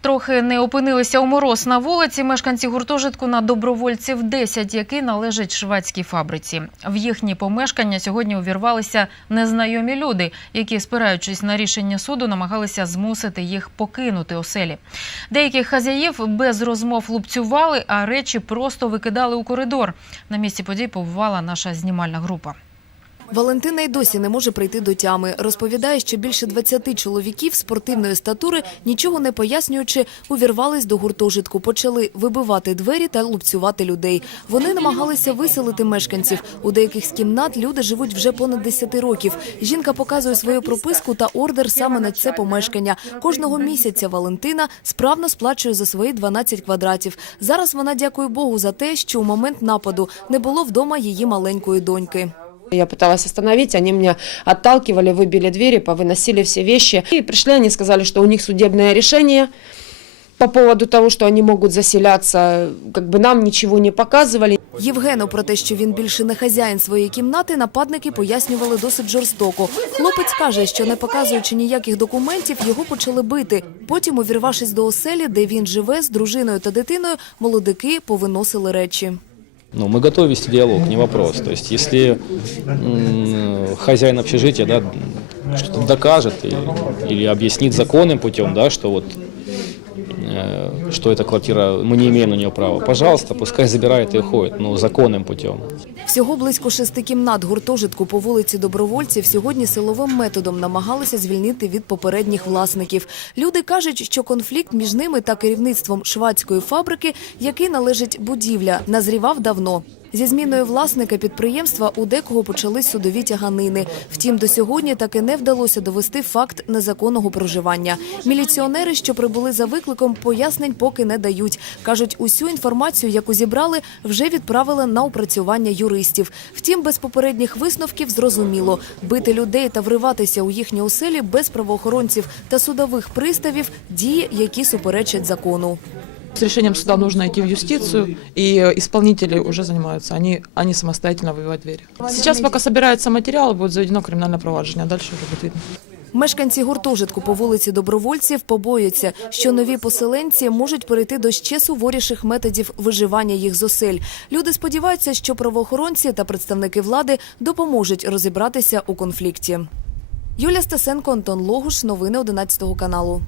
Трохи не опинилися у мороз на вулиці мешканці гуртожитку на добровольців 10, який належить шведській фабриці. В їхні помешкання сьогодні увірвалися незнайомі люди, які, спираючись на рішення суду, намагалися змусити їх покинути оселі. Деяких хазяїв без розмов лупцювали, а речі просто викидали у коридор. На місці подій побувала наша знімальна група. Валентина й досі не може прийти до тями. Розповідає, що більше 20 чоловіків спортивної статури, нічого не пояснюючи, увірвались до гуртожитку, почали вибивати двері та лупцювати людей. Вони намагалися виселити мешканців. У деяких з кімнат люди живуть вже понад 10 років. Жінка показує свою прописку та ордер саме на це помешкання. Кожного місяця Валентина справно сплачує за свої 12 квадратів. Зараз вона дякує Богу за те, що у момент нападу не було вдома її маленької доньки. Я пыталась остановить, они меня отталкивали, выбили двери, повыносили все вещи. И пришли, они сказали, что у них судебное решение по поводу того, что они могут заселяться. Как бы нам ничего не показывали. Євгену про те, що він більше не хазяїн своєї кімнати, нападники пояснювали досить жорстоко. Хлопець каже, що не показуючи ніяких документів, його почали бити. Потім, увірвавшись до оселі, де він живе з дружиною та дитиною, молодики повиносили речі. Ну, мы готовы вести диалог, не вопрос. То есть, если м, хозяин общежития да, что-то докажет или, или объяснит законным путем, да, что вот э, что эта квартира, мы не имеем на нее права, пожалуйста, пускай забирает и уходит, но законным путем. Всього близько шести кімнат гуртожитку по вулиці Добровольців сьогодні силовим методом намагалися звільнити від попередніх власників. Люди кажуть, що конфлікт між ними та керівництвом швадської фабрики, який належить будівля, назрівав давно. Зі зміною власника підприємства у декого почали судові тяганини. Втім, до сьогодні таки не вдалося довести факт незаконного проживання. Міліціонери, що прибули за викликом, пояснень поки не дають. кажуть, усю інформацію, яку зібрали, вже відправили на опрацювання юристів. Втім, без попередніх висновків зрозуміло, бити людей та вриватися у їхні оселі без правоохоронців та судових приставів дії, які суперечать закону. С решением суда нужно идти в юстицию, и э, исполнители уже занимаются. Они, они самостоятельно выбивают двери. Сейчас пока собирается материал, будет заведено криминальное проваджение, а дальше уже будет видно. Мешканці гуртожитку по вулиці Добровольців побоюються, що нові поселенці можуть перейти до ще суворіших методів виживання їх з осель. Люди сподіваються, що правоохоронці та представники влади допоможуть розібратися у конфлікті. Юлія Стасенко, Антон Логуш. Новини 11 каналу.